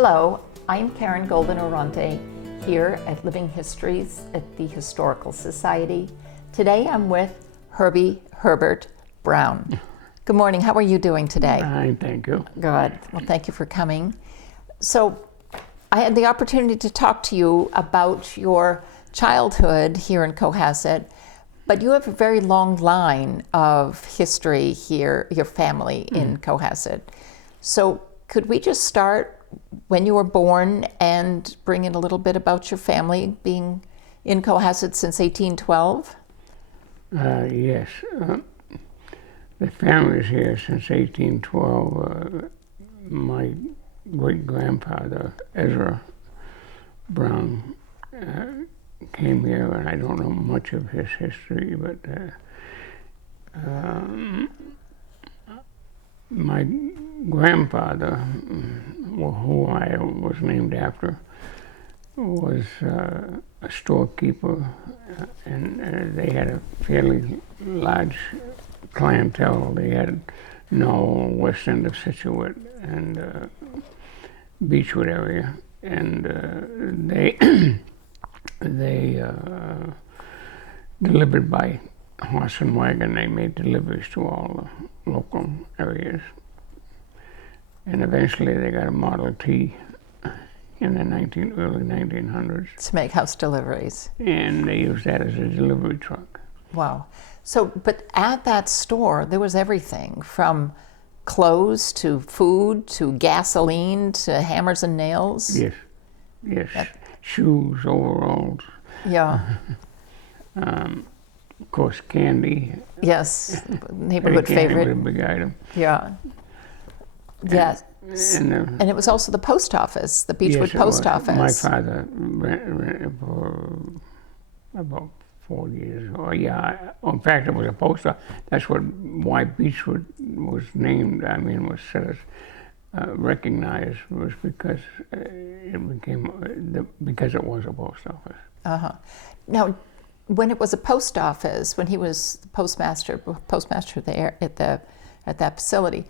Hello, I'm Karen Golden-Orante here at Living Histories at the Historical Society. Today I'm with Herbert Brown. Good morning, how are you doing today? Fine, thank you. Good, well thank you for coming. So I had the opportunity to talk to you about your childhood here in Cohasset, but you have a very long line of history here, your family in Cohasset. So could we just start when you were born and bring in a little bit about your family being in Cohasset since 1812? Yes. The family's here since 1812. My great-grandfather, Ezra Brown, came here, and I don't know much of his history, but my grandfather, who I was named after, was a storekeeper, and they had a fairly large clientele. They had Knoll, west end of Scituate, and Beechwood area, and they delivered by horse and wagon. They made deliveries to all the local areas, and eventually they got a Model T in the early 1900s. To make house deliveries. And they used that as a delivery truck. Wow. So, but at that store, there was everything from clothes to food to gasoline to hammers and nails. Yes, yes. Shoes, overalls. Yeah. Of course, candy. Yes, neighborhood Candy favorite. was a big item. Yeah. Yes. And it was also the post office, the Beechwood Post Office. My father ran it for about 4 years. In fact, it was a post office. That's why Beechwood was named. I mean, was set as recognized, was because because it was a post office. Uh-huh. Now, when it was a post office, when he was the postmaster there at that facility.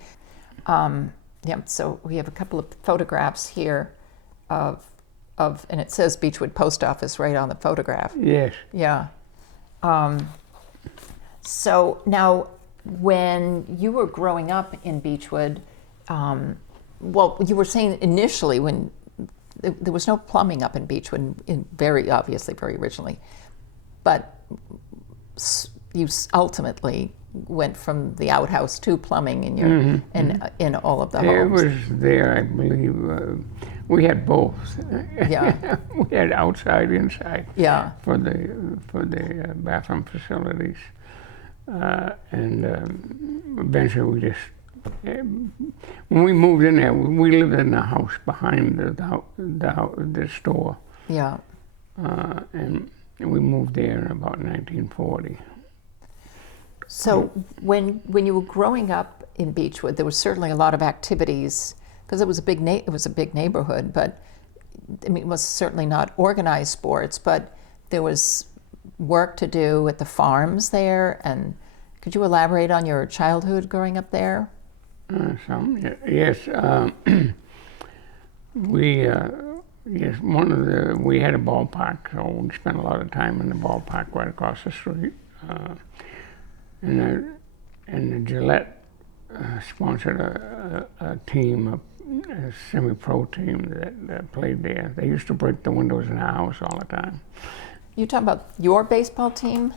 So we have a couple of photographs here of, and it says Beechwood Post Office right on the photograph. Yes. Yeah. So now, when you were growing up in Beechwood, well, you were saying initially when there was no plumbing up in Beechwood, very originally, but you ultimately went from the outhouse to plumbing in your in all of the homes. It was there, I believe. We had both. Yeah. We had outside, inside. Yeah. For the bathroom facilities, and eventually we just. When we moved in there, we lived in the house behind the store. Yeah. And we moved there in about 1940. So when you were growing up in Beechwood, there was certainly a lot of activities because it was a big neighborhood. But I mean, it was certainly not organized sports, but there was work to do at the farms there. And could you elaborate on your childhood growing up there? Yes. We had a ballpark, so we spent a lot of time in the ballpark right across the street. And the Gillette sponsored a team, a semi-pro team that played there. They used to break the windows in our house all the time. You talking about your baseball team?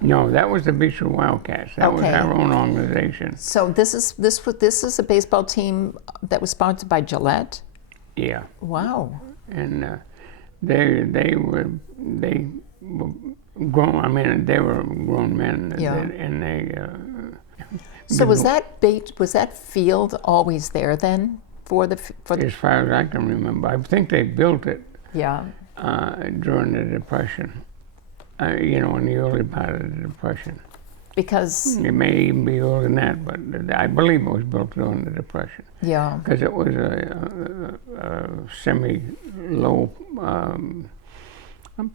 No, that was the Beechwood Wildcats. That was our own organization. So this is a baseball team that was sponsored by Gillette? Yeah. Wow. And they were grown. I mean, they were grown men. Yeah. And they. So was that field always there then for the? As far as I can remember, I think they built it. Yeah. During the Depression. In the early part of the Depression. Because it may even be earlier than that, but I believe it was built during the Depression. Yeah. Because it was a semi-low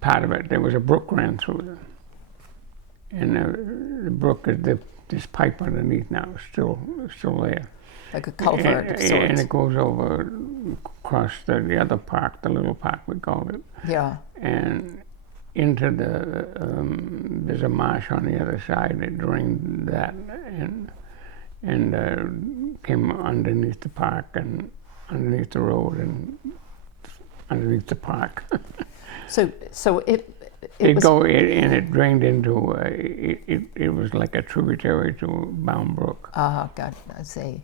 part of it. There was a brook ran through it, and the brook is this pipe underneath now is still there. like a culvert of And sorts. it goes over across the other park, the little park we called it, Yeah. and into there's a marsh on the other side that drained that, and came underneath the park and underneath the road and underneath the park. So it And it drained into it was like a tributary to Bound Brook. Oh, God, I see.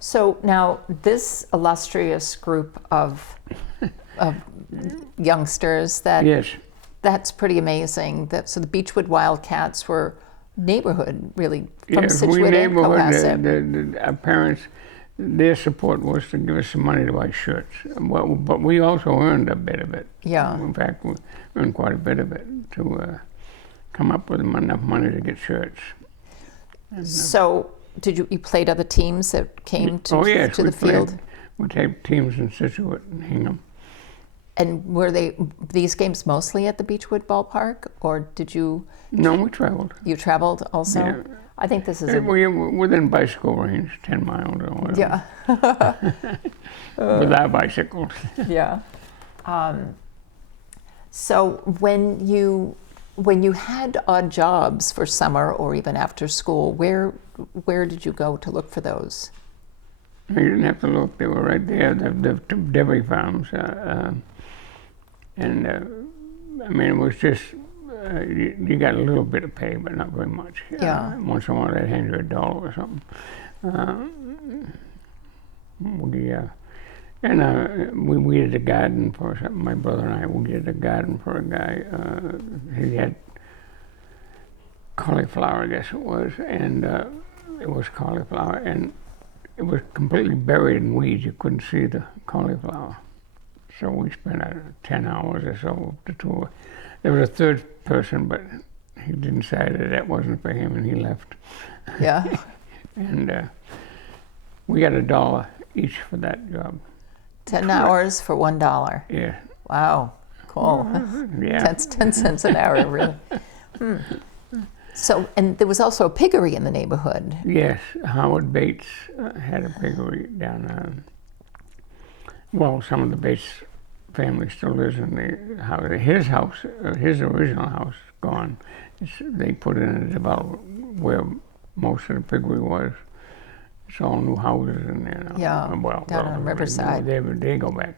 So now this illustrious group of youngsters, Yes. that's pretty amazing. So the Beechwood Wildcats were neighborhood, really, from Yes, Scituate and Cohasset. Our parents, their support was to give us some money to buy shirts. But we also earned a bit of it. Yeah. In fact, we earned quite a bit of it to come up with enough money to get shirts. So did you played other teams that came to, Yes, to the field? We taped teams in Scituate and Hingham. And were these games mostly at the Beechwood ballpark, or did you No, we traveled. traveled also? Yeah. I think this is We were within bicycle range, 10 miles or whatever. yeah. With our bicycles. Yeah. So when you had odd jobs for summer or even after school, where did you go to look for those? You didn't have to look; they were right there. The dairy farms, and I mean, it was just you got a little bit of pay, but not very much. Yeah. Once in a while, they'd hand you $1 or something. We weeded a garden for something. My brother and I weeded a garden for a guy. He had cauliflower, I guess it was, and it was cauliflower, and it was completely buried in weeds. You couldn't see the cauliflower. So we spent 10 hours or so to tour. There was a third person, but he decided that wasn't for him, and he left. Yeah. And we got $1 each for that job. 10 hours for $1. Yeah. Wow. Cool. Yeah. That's 10 cents an hour, really. So, and there was also a piggery in the neighborhood. Yes, Howard Bates had a piggery down there. Well, some of the Bates family still lives in the house. His original house is gone. They put it in a development where most of the piggery was. It's all new houses in there now. Yeah, Well, down on Riverside. They go back,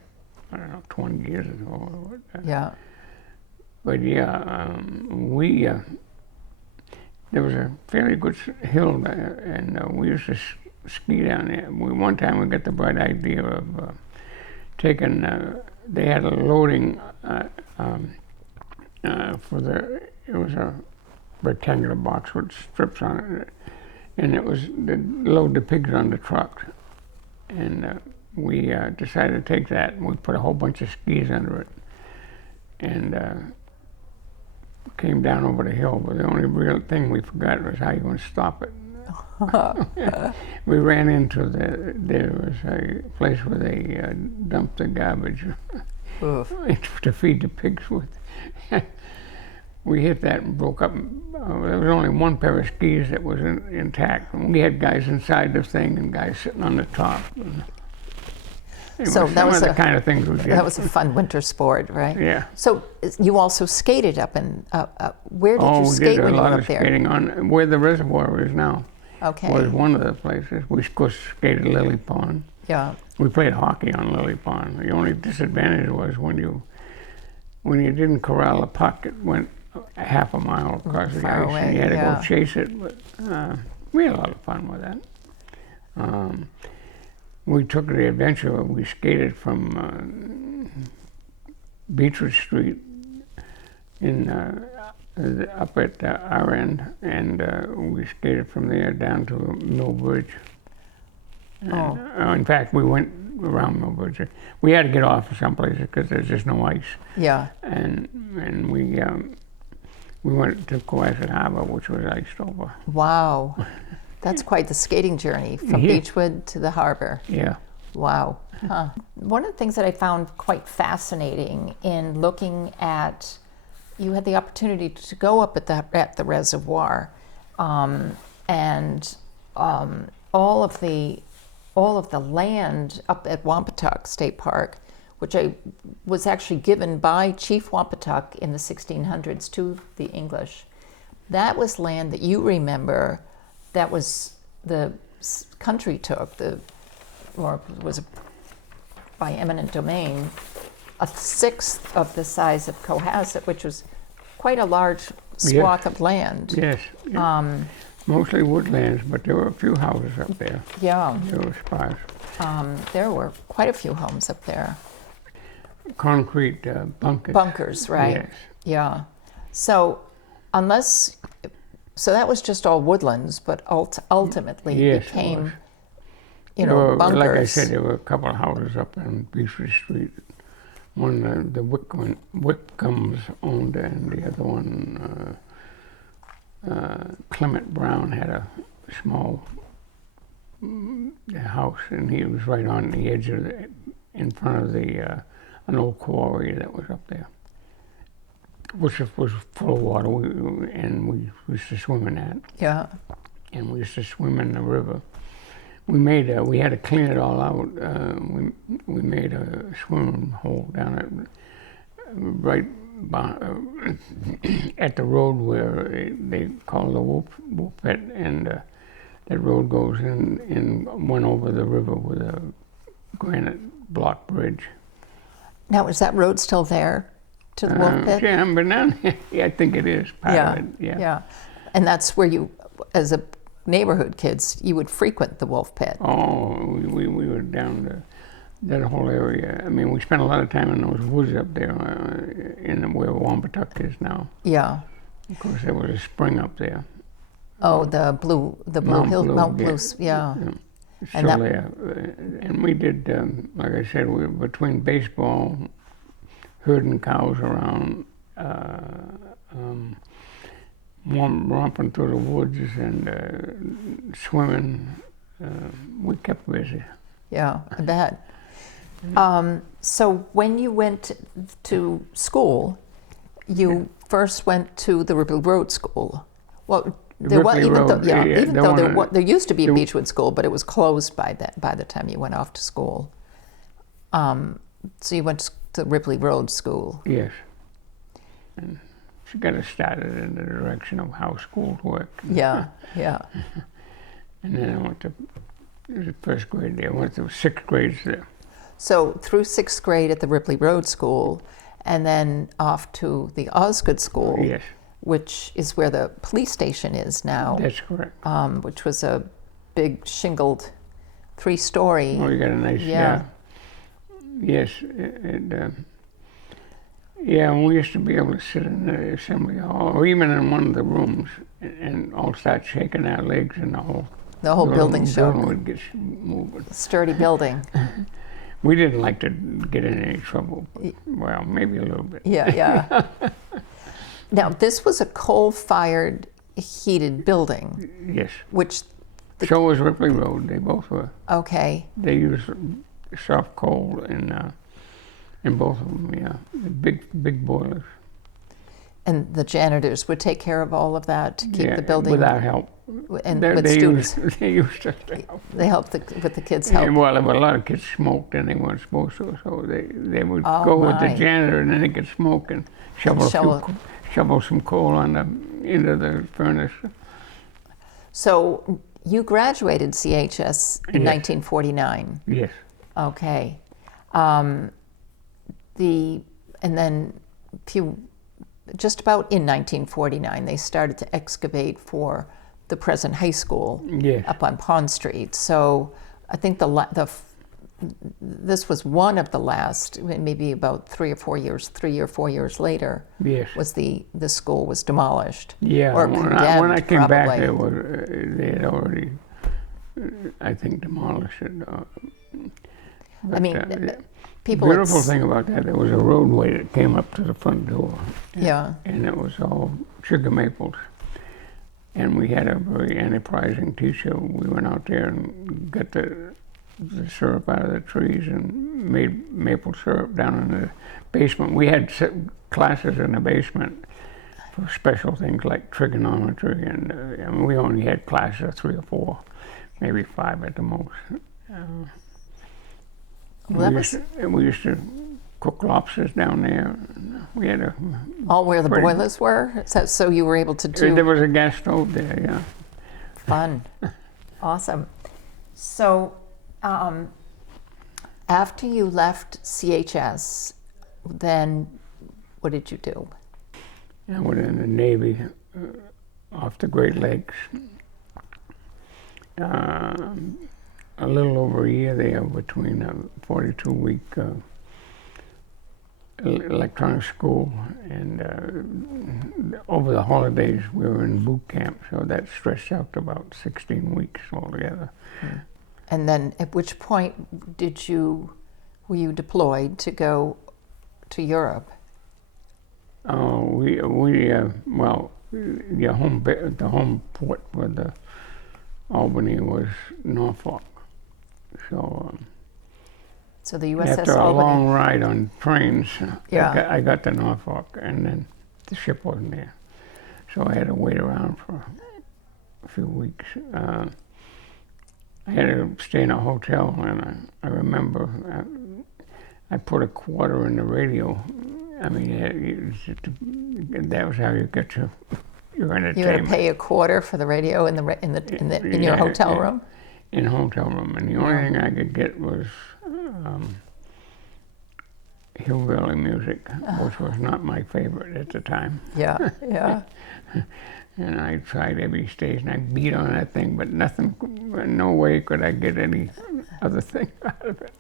I don't know, 20 years ago. Yeah. But yeah, there was a fairly good hill there, and we used to ski down there. One time we got the bright idea of taking, they had a loading it was a rectangular box with strips on it, and it was to load the pigs on the truck. And we decided to take that, and we put a whole bunch of skis under it, and came down over the hill, but the only real thing we forgot was how you going to stop it. We ran into there was a place where they dumped the garbage to feed the pigs with. We hit that and broke up. There was only one pair of skis that was intact. And we had guys inside the thing and guys sitting on the top. So that was the kind of things we did. That was a fun winter sport, right? Yeah. So you also skated up in, where did you skate when you were up there? Skating on where the reservoir is now. Okay. Was one of the places. We, of course, skated Lily Pond. Yeah. We played hockey on Lily Pond. The only disadvantage was when you didn't corral a puck, it went half a mile across the ice, and you had to go chase it. But we had a lot of fun with that. We took the adventure. We skated from Beechwood Street up at our end, and we skated from there down to Mill Bridge. And, in fact, we went around Mill Bridge. We had to get off some places because there's just no ice. Yeah. And we went to Cohasset Harbor, which was iced over. Wow. That's quite the skating journey from Beechwood to the harbor. Yeah. Wow. Huh. One of the things that I found quite fascinating in looking at, you had the opportunity to go up at the reservoir, and all of the all of the land up at Wampatuck State Park, which was actually given by Chief Wampatuck in the 1600s to the English. That was land that you remember that was the country took, or was by eminent domain, a sixth of the size of Cohasset, which was quite a large swath of land. Yes. Mostly woodlands, but there were a few houses up there. Yeah. There were sparse. There were quite a few homes up there. Concrete bunkers. Bunkers, right? Yes. Yeah. So that was just all woodlands, but ultimately Yes, it became, was. bunkers. Like I said, there were a couple of houses up on Beechwood Street. One the Whitcombs owned, and the other one, Clement Brown had a small house, and he was right on the edge of in front of an old quarry that was up there, which was full of water, and we used to swim in that. Yeah. And we used to swim in the river. We had to clean it all out. We made a swimming hole down right at the road where they call the Wolf Pit, and that road goes in went over the river with a granite block bridge. Now, is that road still there to the Wolf Pit? Yeah, but now, yeah, I think it is part of it. Yeah. And that's where you, as a neighborhood kids, you would frequent the Wolf Pit. Oh, we were down to that whole area. I mean, we spent a lot of time in those woods up there, in where Wampatuck is now. Yeah. Of course, there was a spring up there. Oh, the Blue Hill, Mount Blue, yeah. It's And still there. And we did, like I said, we between baseball, herding cows around, romping through the woods, and swimming. We kept busy. Yeah, I bet. So when you went to school, you first went to the Ripley Road School. Well, there used to be a Beechwood School, but it was closed by the time you went off to school. So you went to Ripley Road School. Yes. And she got us started in the direction of how schools work. Yeah. And then I went to the first grade there. I went to sixth grade there. So through sixth grade at the Ripley Road School, and then off to the Osgood School. Yes. Which is where the police station is now. That's correct. Which was a big shingled 3-story. Oh, you got a nice, Yeah. Yes, and we used to be able to sit in the assembly hall, or even in one of the rooms, and all start shaking our legs, and The whole building shook. would get moving. Sturdy building. We didn't like to get in any trouble. Well, maybe a little bit. Yeah. Now, this was a coal-fired heated building. Yes. Which. So was Ripley Road. They both were. Okay. They used soft coal in both of them. Yeah, big boilers. And the janitors would take care of all of that to keep the building. With our help. And with students. They used us to help. They helped with the kids' help. And, well, there were a lot of kids smoked, and they weren't supposed to, so they would go with the janitor, and then they could smoke and shovel some coal into the furnace. So you graduated CHS in 1949. Yes. Okay. And then just about in 1949, they started to excavate for the present high school up on Pond Street. So I think this was one of the last, maybe about 3 or 4 years later, was the school was demolished. Yeah, or when I came back, they had already, I think, demolished it. But, I mean, people. The beautiful thing about that, there was a roadway that came up to the front door. And it was all sugar maples. And we had a very enterprising teacher. We went out there and got the syrup out of the trees and made maple syrup down in the basement. We had classes in the basement for special things like trigonometry, and we only had classes of 3 or 4, maybe 5 at the most. Well, we used to cook lobsters down there. We had a all where the pretty- boilers were? So you were able to There do was a gas stove there, yeah. fun. Awesome. So after you left CHS, then what did you do? I went in the Navy off the Great Lakes. A little over a year there between a 42-week electronic school and over the holidays we were in boot camp, so that stretched out to about 16 weeks altogether. And then at which point were you deployed to go to Europe? Well, the home port for the Albany was Norfolk. So So the USS after a Albany. long ride on trains, Yeah. I got to Norfolk, and then the ship wasn't there. So I had to wait around for a few weeks. I had to stay in a hotel, and I remember I put a quarter in the radio. I mean, that was how you get your entertainment. You had to pay a quarter for the radio in your hotel room? In a hotel room, and the only thing I could get was hillbilly music, which was not my favorite at the time. Yeah, yeah. And I tried every station, I beat on that thing, but no way could I get any other thing out of it.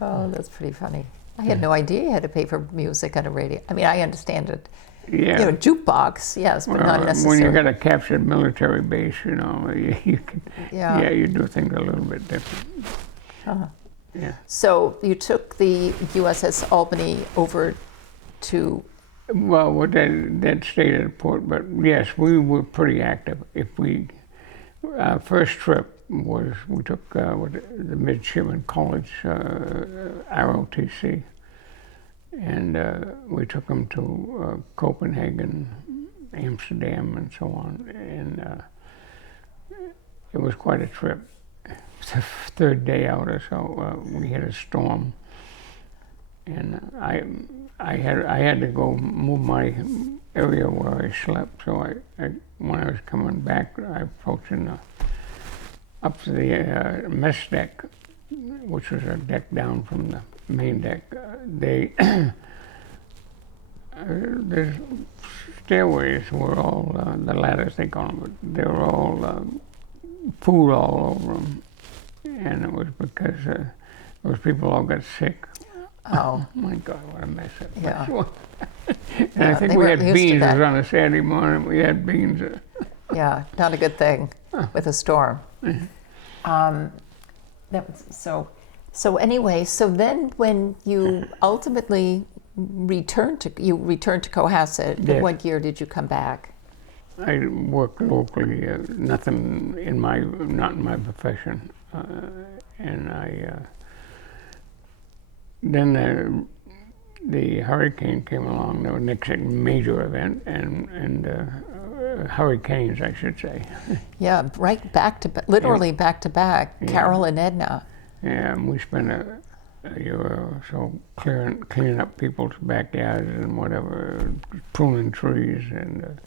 Oh, that's pretty funny. I had no idea you had to pay for music on a radio. I mean, I understand it. Yeah. You know, jukebox, yes, but not When necessarily. you got a captured military base, you know, you can, Yeah. you do things a little bit different. Uh-huh. Yeah. So you took the USS Albany over to. Well, that stayed at the port, but yes, we were pretty active. Our first trip was we took the Midshipman College, ROTC, and we took them to Copenhagen, Amsterdam, and so on. And it was quite a trip. The third day out or so, we had a storm, and I had to go move my area where I slept. So when I was coming back, I approaching up to the mess deck, which was a deck down from the main deck. The stairways were all the ladders they call them, but they were all food all over them, and it was because those people all got sick. Oh, My God, what a mess it was. Yeah. And I think they we weren't had used to beans. It that. was on a Saturday morning. We had beans. yeah, not a good thing with a storm. Mm-hmm. So anyway, so then when you ultimately returned to Cohasset, Yes. what year did you come back? I worked locally, not in my profession, and then the hurricane came along. The next major event, and hurricanes, I should say. Yeah, right literally back to back. Yeah. Carol and Edna. And we spent a year or so cleaning up people's backyards and whatever, pruning trees and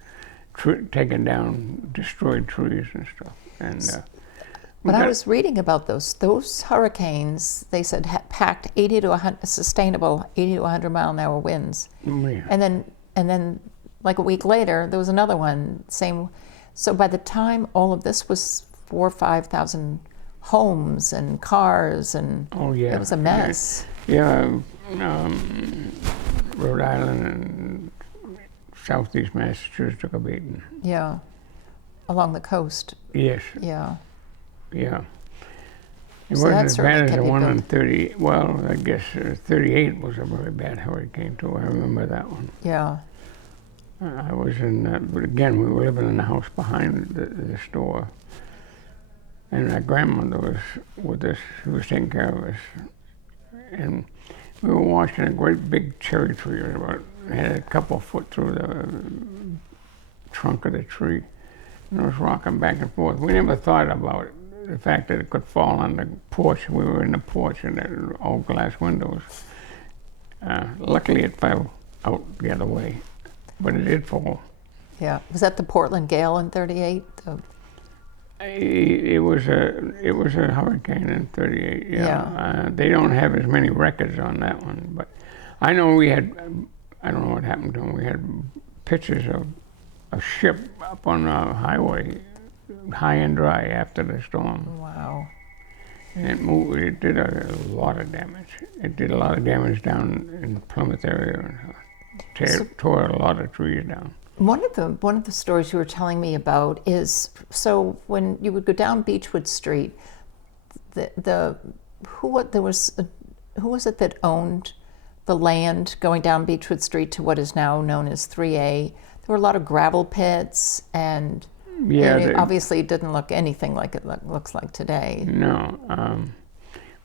taking down destroyed trees and stuff. And But I was reading about those hurricanes. They said packed 80 to 100 sustainable 80 to 100 mile an hour winds. yeah. And then like a week later there was another one. Same. So by the time all of this was 4,000 or 5,000 homes and cars and Oh yeah, it was a mess. Yeah, Rhode Island and Southeast Massachusetts took a beating. Yeah, along the coast. Yes, Yeah. yeah. It So that wasn't as certainly bad as can the be one on built. 30. Well, I guess 38 was a very bad hurricane too. I remember that one. Yeah. I was in, but again, we were living in the house behind the store. And my grandmother was with us, she was taking care of us. And we were watching a great big cherry tree, it had a couple foot through the trunk of the tree. And it was rocking back and forth. We never thought about the fact that it could fall on the porch. We were in the porch and there were all glass windows. Luckily, it fell out the other way, but it did fall. Yeah. Was that the Portland gale in '38? It was a hurricane in '38. Yeah. They don't have as many records on that one, but I know we had. I don't know what happened to them. We had pictures of a ship up on the highway, high and dry after the storm. Wow. And it moved. It did a lot of damage. It did a lot of damage down in the Plymouth area. Tore a lot of trees down. One of the stories you were telling me about is, so when you would go down Beechwood Street, who was it that owned the land going down Beechwood Street to what is now known as 3A? There were a lot of gravel pits, and it obviously didn't look anything like it looks like today. No.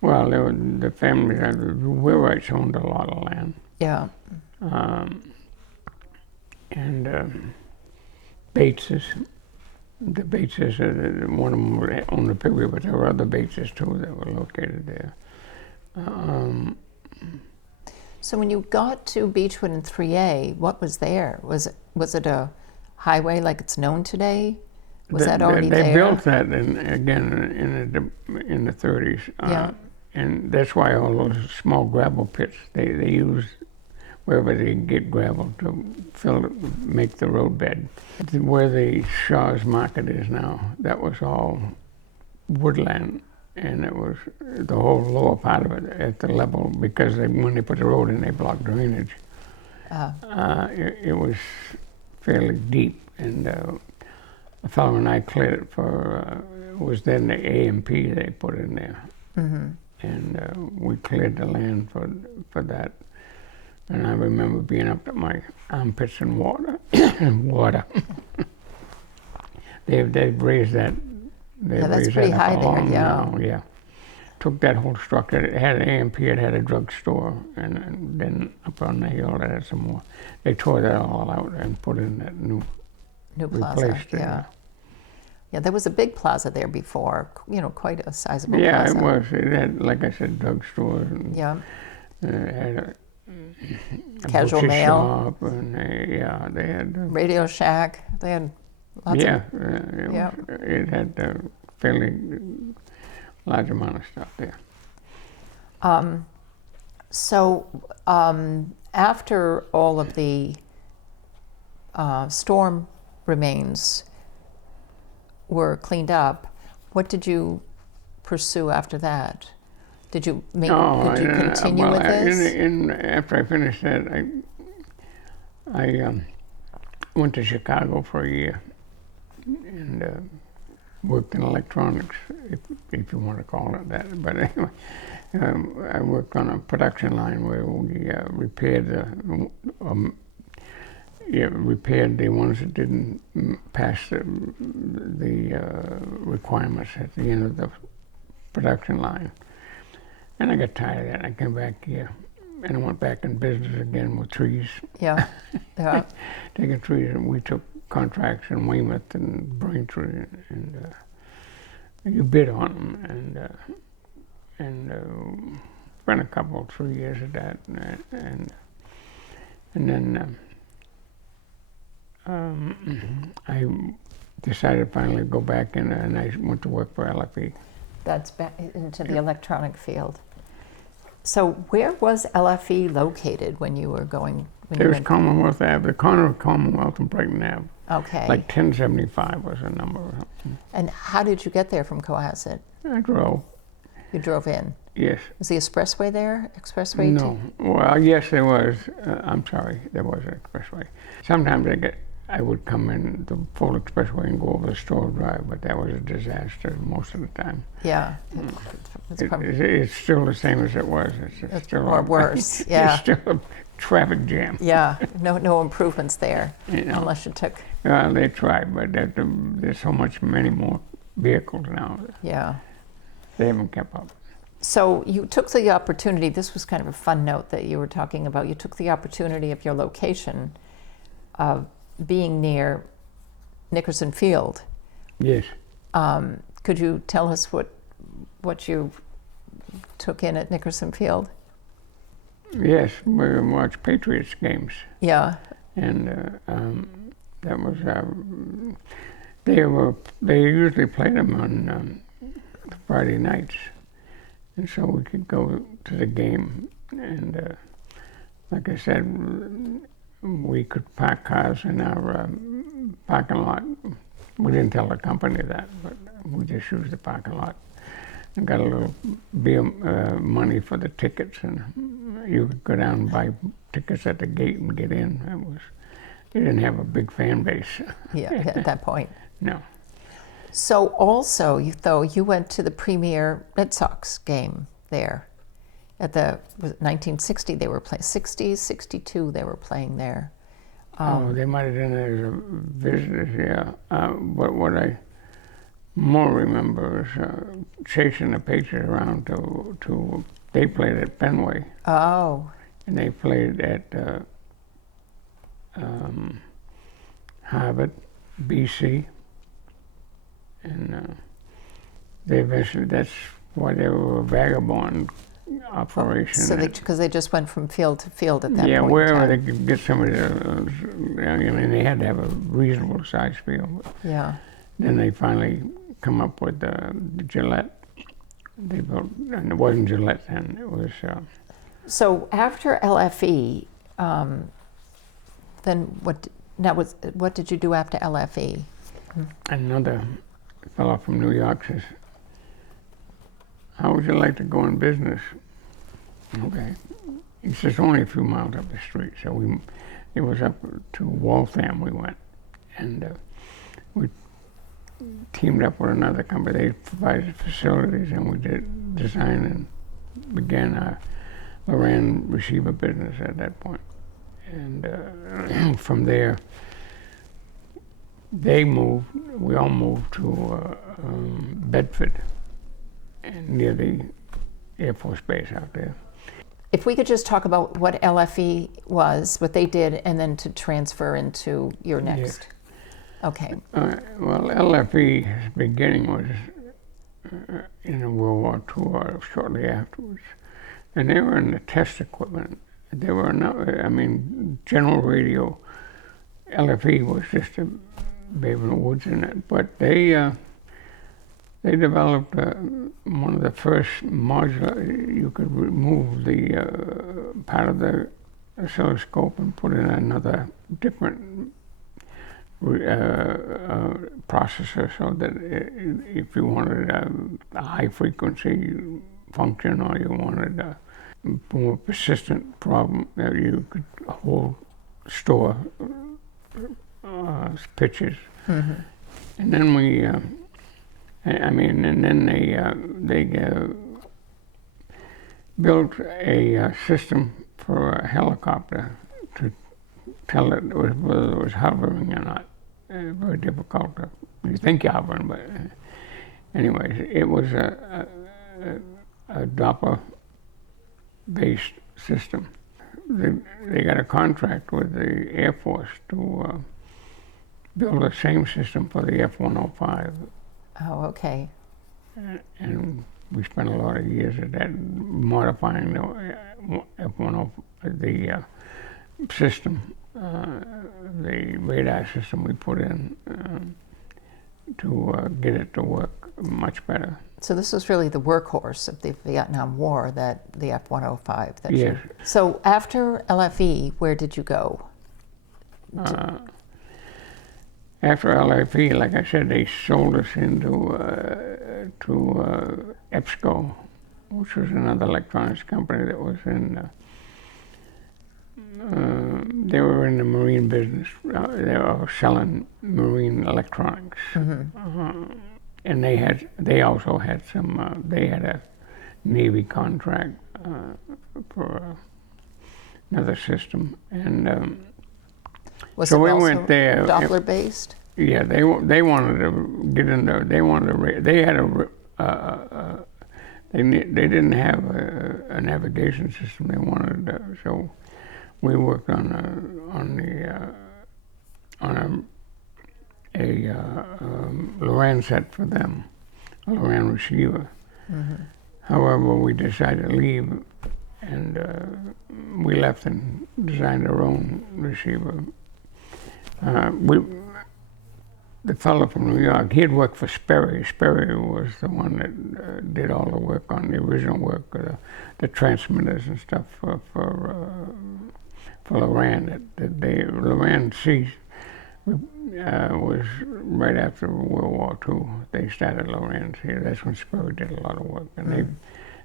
Well, the family, the Wheelwrights owned a lot of land. Yeah. And Bateses. The Bateses, one of them owned the Piggery, but there were other Bateses too that were located there. So when you got to Beechwood and 3A, what was there? Was it a highway like it's known today? Was that already there? They built that in the 30s. And that's why all those small gravel pits, they use wherever they get gravel to make the roadbed. Where the Shaw's Market is now, that was all woodland. And it was the whole lower part of it at the level, because when they put the road in, they blocked drainage. It was fairly deep, and a fellow and I cleared it for, it was then the A&P they put in there. Mm-hmm. And we cleared the land for that. And I remember being up to my armpits in water. They've raised that. That's pretty high there, yeah. Took that whole structure. It had A&P, it had a drugstore, and then up on the hill it had some more. They tore that all out and put in that new plaza. Yeah. Yeah, there was a big plaza there before, quite a sizable plaza. Yeah, it was. It had, like I said, drugstores. And it had a casual mail. Shop, and they had Radio Shack. They had lots of. It had a fairly large amount of stuff there. So after all of the storm remains were cleaned up, what did you pursue after that? Did you continue with this? After I finished that, I went to Chicago for a year and worked in electronics, if you want to call it that. But anyway, I worked on a production line where we repaired the ones that didn't pass the requirements at the end of the production line. And I got tired of that. I came back here, and I went back in business again with trees. Yeah. Taking trees, and we took contracts in Weymouth and Braintree, and you bid on them, and spent a couple, 3 years of that, and then I decided finally to go back in, and I went to work for LFE. That's back into the electronic field. So where was LFE located when you were going? It was Commonwealth Ave, the corner of Commonwealth and Brighton Ave. Okay. Like 1075 was the number. And how did you get there from Cohasset? I drove. You drove in? Yes. Was the expressway there? Expressway? No. Well, yes, there was. I'm sorry, there was an expressway. Sometimes I would come in the full expressway and go over the Store Drive, but that was a disaster most of the time. Yeah. It's still the same as it was. It's still or worse. Yeah. It's still a traffic jam. Yeah. No improvements there, unless you took. They tried, but there's so many more vehicles now. Yeah. They haven't kept up. So you took the opportunity. This was kind of a fun note that you were talking about. You took the opportunity of your location of being near Nickerson Field. Yes. Could you tell us what you took in at Nickerson Field? Yes, we watched Patriots games, Yeah. and that was they usually played them on Friday nights, and so we could go to the game. And like I said, we could park cars in our parking lot. We didn't tell the company that, but we just used the parking lot and got a little beer money for the tickets, and you could go down and buy tickets at the gate and get in. It didn't have a big fan base. Yeah, at that point. No. So also, you went to the premier Red Sox game there at was it 1960 they were playing, 60s, 62 they were playing there. They might have done it as a visitors, yeah. But what I more remember is chasing the Patriots around to they played at Fenway. Oh. And they played at Harvard, BC, and they eventually, that's why they were a vagabond operation. So because they just went from field to field at that point. Yeah, wherever they could get somebody to, I mean, they had to have a reasonable size field. Yeah. Then they finally come up with the Gillette. They built, and it wasn't Gillette then, it was... So after LFE, then what did you do after LFE? Another fellow from New York says, how would you like to go in business? Okay. He says, only a few miles up the street. So it was up to Waltham we went. And we teamed up with another company. They provided facilities, and we did design and began our Loran receiver business at that point. And from there, we all moved to Bedford, and near the Air Force Base out there. If we could just talk about what LFE was, what they did, and then to transfer into your next. Yes. Okay. Well, LFE's beginning was in World War II or shortly afterwards, and they were in the test equipment. They were not, I mean, general radio. LFE was just a Babe in the Woods in it, but they developed one of the first modular. You could remove the part of the oscilloscope and put in another different processor, so that if you wanted a high frequency function, or you wanted a more persistent problem, that you could store pitches. Mm-hmm. And then and then they built a system for a helicopter to tell it whether it was hovering or not. Very difficult to, you think you're hovering, but anyways, it was a Doppler-based system. They got a contract with the Air Force to build the same system for the F-105. Oh, okay. And we spent a lot of years at that, modifying the F-105, the system, the radar system we put in to get it to work much better. So this was really the workhorse of the Vietnam War, that the F-105. Yes. So after LFE, where did you go? After LFE, like I said, they sold us into to EBSCO, which was another electronics company that was in. They were in the marine business. They were selling marine electronics, and they also had some. They had a Navy contract for another system, and. Was So it we also went there. Doppler based? Yeah, they wanted to get in there. They wanted to. They had a. They didn't have a navigation system. They wanted so we worked on a Loran set for them, a Loran receiver. However, we decided to leave, and we left and designed our own receiver. The fellow from New York, he had worked for Sperry. Sperry was the one that did all the work on the original work, the transmitters and stuff for Loran. Loran ceased was right after World War II. They started Loran's here. That's when Sperry did a lot of work, and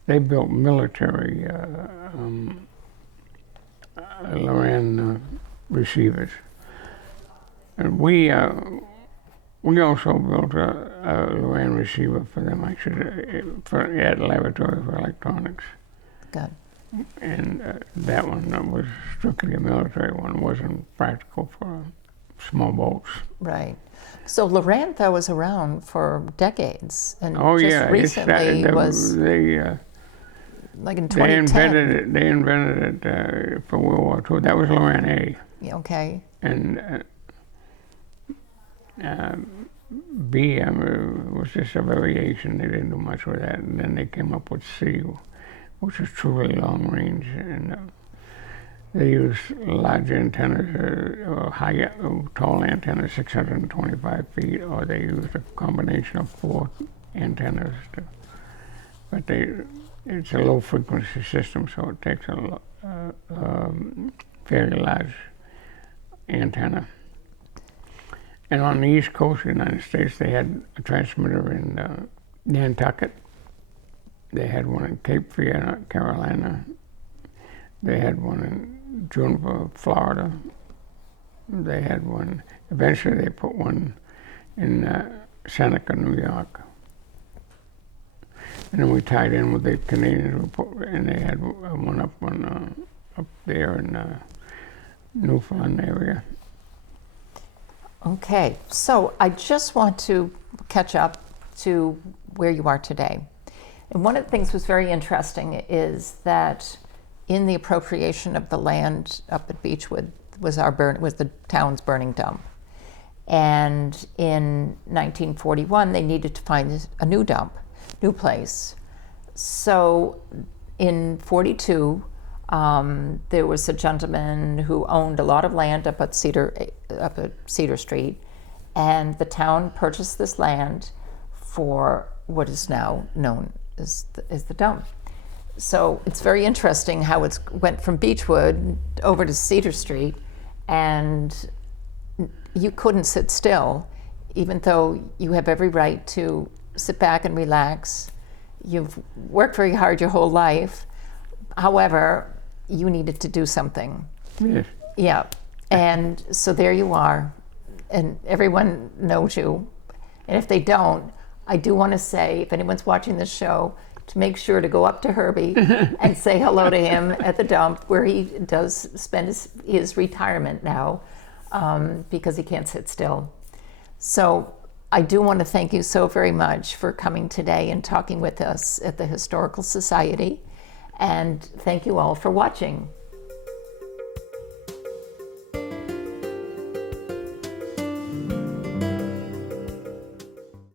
they built military Loran receivers. And we also built a Loran receiver for them, actually, at the Laboratory for Electronics. Good. And that one was strictly a military one. It wasn't practical for small boats. Right. So Loran, though, was around for decades, and Oh just yeah, recently was like in 2010. They invented it for World War II. That was Loran A. Okay. And B was just a variation. They didn't do much with that. And then they came up with C, which is truly long range. And they use large antennas, or high, tall antennas, 625 feet, or they use a combination of 4 antennas. But it's a low frequency system, so it takes a fairly large antenna. And on the East Coast of the United States, they had a transmitter in Nantucket. They had one in Cape Fear, Carolina. They had one in Juniper, Florida. They had one, eventually they put one in Seneca, New York. And then we tied in with the Canadians, and they had one up there in Newfoundland area. Okay, so I just want to catch up to where you are today. And one of the things that was very interesting is that in the appropriation of the land up at Beechwood was the town's burning dump. And in 1941, they needed to find a new dump, new place. So in 42, there was a gentleman who owned a lot of land up at Cedar Street, and the town purchased this land for what is now known as the dump. So it's very interesting how it went from Beechwood over to Cedar Street, and you couldn't sit still, even though you have every right to sit back and relax. You've worked very hard your whole life. However, you needed to do something. Yes. Yeah. And so there you are, and everyone knows you. And if they don't, I do want to say, if anyone's watching this show, to make sure to go up to Herbie and say hello to him at the dump, where he does spend his retirement now, because he can't sit still. So I do want to thank you so very much for coming today and talking with us at the Historical Society. And thank you all for watching.